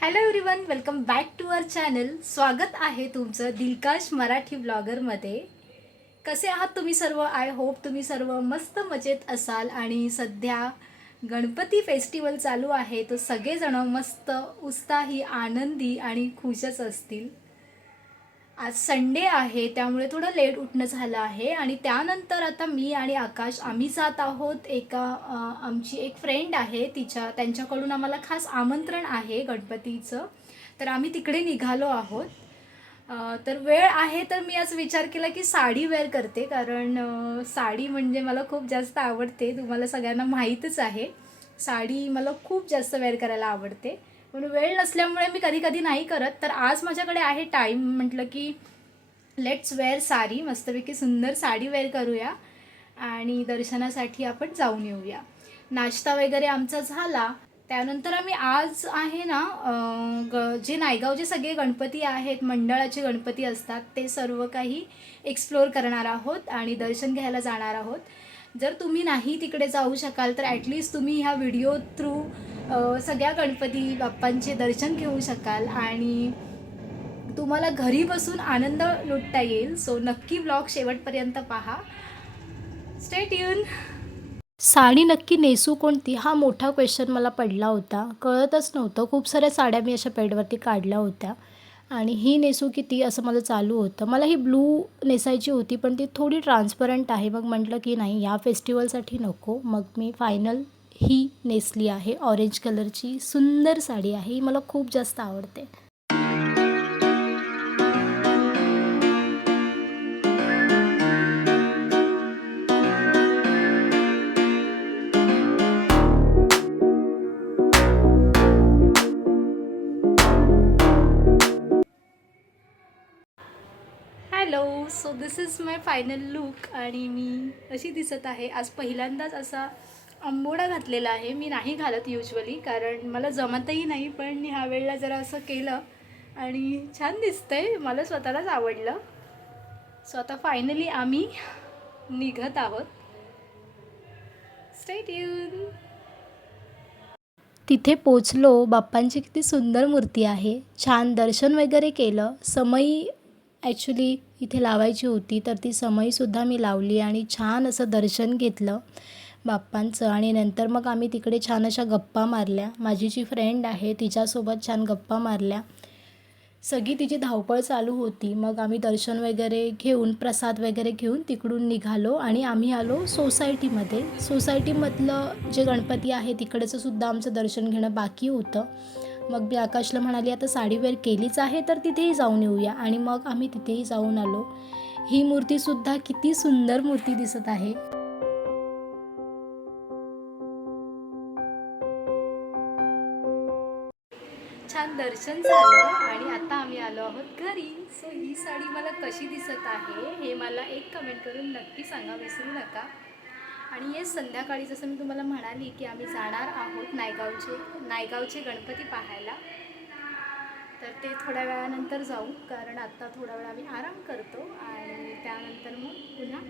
Hello everyone, welcome back to our channel. स्वागत आहे तुमचं दिलकाश मराठी ब्लॉगरमध्ये. कसे आहात तुम्ही सर्व? आय होप तुम्ही सर्व मस्त मजेत असाल. आणि सध्या गणपती फेस्टिवल चालू आहे, तो सगळेजण मस्त उत्साही, आनंदी आणि खुशच असतील. आज संडे आहे, त्यामुळे थोडं लेट उठणं झालं आहे. आणि त्यानंतर आता मी आणि आकाश आम्ही जात आहोत. आमची एक फ्रेंड आहे, त्यांच्याकडून आम्हाला खास आमंत्रण आहे गणपतीचं, तर आम्ही तिकडे निघालो आहोत. तर वेळ आहे तर मी आज विचार केला की साडी वेअर करते, कारण साडी म्हणजे मला खूप जास्त आवडते. तुम्हाला सगळ्यांना माहीतच आहे, साडी मला खूप जास्त वेअर करायला आवडते. पण वेळ नसल्यामुळे मी कधी कधी नाही करत. तर आज माझ्याकडे आहे टाईम, म्हटलं की लेट्स वेअर साडी. मस्तपैकी सुंदर साडी वेअर करूया आणि दर्शनासाठी आपण जाऊन येऊया. नाश्ता वगैरे आमचा झाला. त्यानंतर आम्ही आज आहे ना जे नायगावचे सगळे गणपती आहेत, मंडळाचे गणपती असतात, ते सर्व काही एक्सप्लोअर करणार आहोत आणि दर्शन घ्यायला जाणार आहोत. जर तुम्ही नाही तिकडे जाऊ शकाल तर ॲटलिस्ट तुम्ही ह्या व्हिडिओ थ्रू सगळ्या गणपती बाप्पांचे दर्शन घेऊ शकाल आणि तुम्हाला घरी बसून आनंद लुटता येईल. सो नक्की ब्लॉग शेवटपर्यंत पहा. Stay tune. साडी नक्की नेसू कोणती, हा मोठा क्वेश्चन मला पडला होता. कळतच नव्हतं. खूप साऱ्या साड्या मी अशा बेडवरती काढल्या होत्या आणि ही नेसू की ती असं मला चालू होतं. मला ही ब्लू नेसायची होती, पण ती थोडी ट्रान्सपरंट आहे. मग म्हटलं की नाही, या फेस्टिवलसाठी नको. मग मी फायनल ही नेसली आहे. ऑरेंज कलरची सुंदर साडी आहे, ही मला खूप जास्त आवडते. Hello, so this is my final look आणि मी अशी दिसत आहे. आज पहिल्यांदाच असा अंबोडा घातलेला आहे. मी नाही घालत युजली, कारण मला जमतही नाही, पण ह्या वेळेला जरा असं केलं आणि छान दिसतंय. मला स्वतःलाच आवडलं. सो आता फायनली आम्ही निघत आहोत. Stay tune. तिथे पोचलो. बाप्पांची किती सुंदर मूर्ती आहे. छान दर्शन वगैरे केलं. समई ॲक्च्युली इथे लावायची होती, तर ती समईसुद्धा मी लावली आणि छान असं दर्शन घेतलं बाप्पांचं. आणि नंतर मग आम्ही तिकडे छान अशा गप्पा मारल्या. माझी जी फ्रेंड आहे तिच्यासोबत छान गप्पा मारल्या. सगळी तिची धावपळ चालू होती. मग आम्ही दर्शन वगैरे घेऊन, प्रसाद वगैरे घेऊन तिकडून निघालो आणि आम्ही आलो सोसायटीमध्ये. सोसायटीमधलं जे गणपती आहे तिकडचं सुद्धा आमचं दर्शन घेणं बाकी होतं. मग मी आकाशला म्हणाली, आता साडी वेअर केलीच आहे तर तिथेही जाऊन येऊया. आणि मग आम्ही तिथेही जाऊन आलो. ही मूर्तीसुद्धा किती सुंदर मूर्ती दिसत आहे. छान दर्शन झालं आणि आता आम्ही आलो आहोत घरी. सो ही साडी मला कशी दिसत आहे हे मला एक कमेंट करून नक्की सांगा, विसरू नका. आणि हे संध्याकाळी जसं मी तुम्हाला म्हणाली की आम्ही जाणार आहोत नायगावचे गणपती पाहायला. तर ते थोड्या वेळानंतर जाऊ, कारण आत्ता थोडा वेळ आम्ही आराम करतो आणि त्यानंतर मग पुन्हा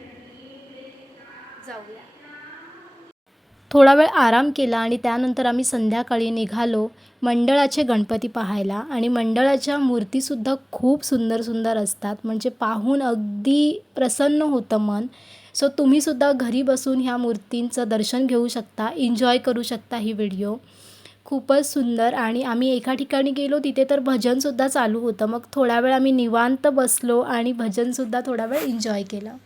जाऊया. थोडा वेळ आराम केला आणि त्यानंतर आम्ही संध्याकाळी निघालो मंडळाचे गणपती पाहायला. आणि मंडळाच्या मूर्तीसुद्धा खूप सुंदर सुंदर असतात, म्हणजे पाहून अगदी प्रसन्न होतं मन. सो तुम्हीसुद्धा घरी बसून ह्या मूर्तींचं दर्शन घेऊ शकता, एन्जॉय करू शकता ही व्हिडिओ. खूपच सुंदर. आणि आम्ही एका ठिकाणी गेलो, तिथे तर भजनसुद्धा चालू होतं. मग थोडा वेळ आम्ही निवांत बसलो आणि भजनसुद्धा थोडा वेळ एन्जॉय केलं.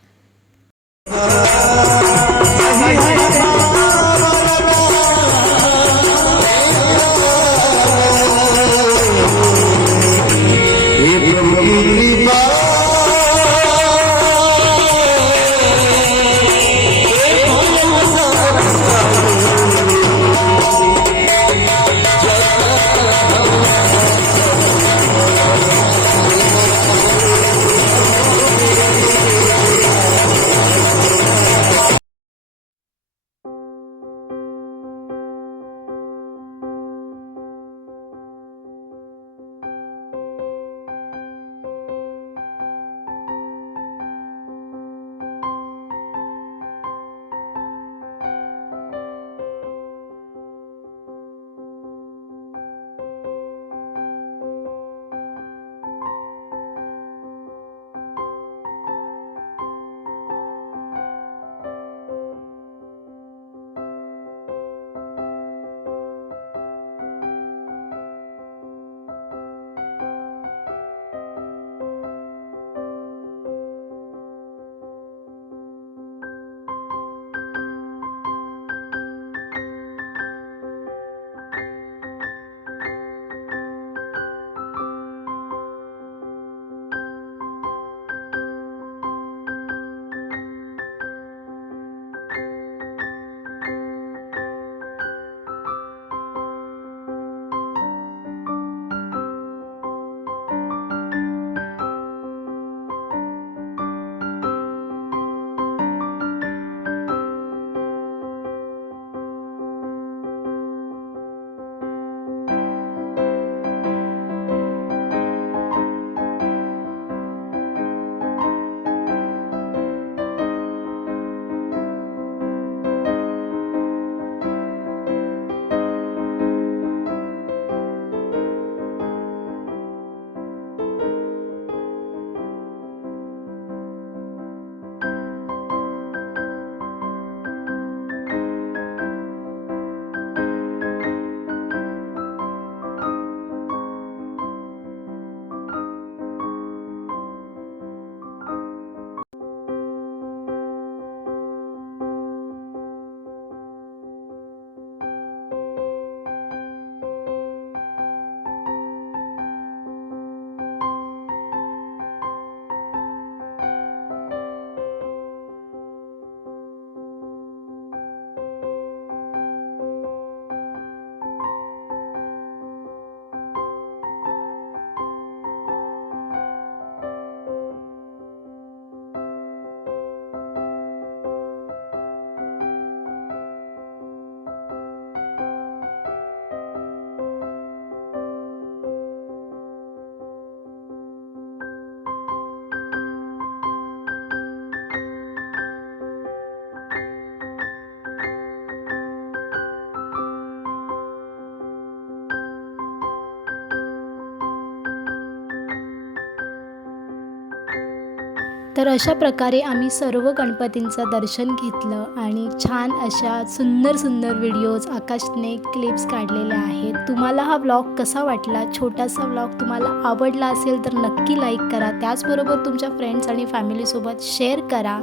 तर अशा प्रकारे आम्ही सर्व गणपतींचं दर्शन घेतलं आणि छान अशा सुंदर सुंदर व्हिडिओज आकाशने क्लिप्स काढलेल्या आहेत. तुम्हाला हा व्लॉग कसा वाटला? छोटासा व्लॉग तुम्हाला आवडला असेल तर नक्की लाईक करा. त्याचबरोबर तुमच्या फ्रेंड्स आणि फॅमिलीसोबत शेअर करा.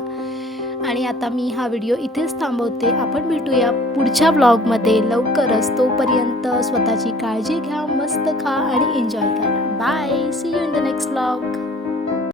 आणि आता मी हा व्हिडिओ इथेच थांबवते. आपण भेटूया पुढच्या व्लॉगमध्ये लवकरच. तोपर्यंत स्वतःची काळजी घ्या, मस्त खा आणि एन्जॉय करा. Bye. See you in the next vlog.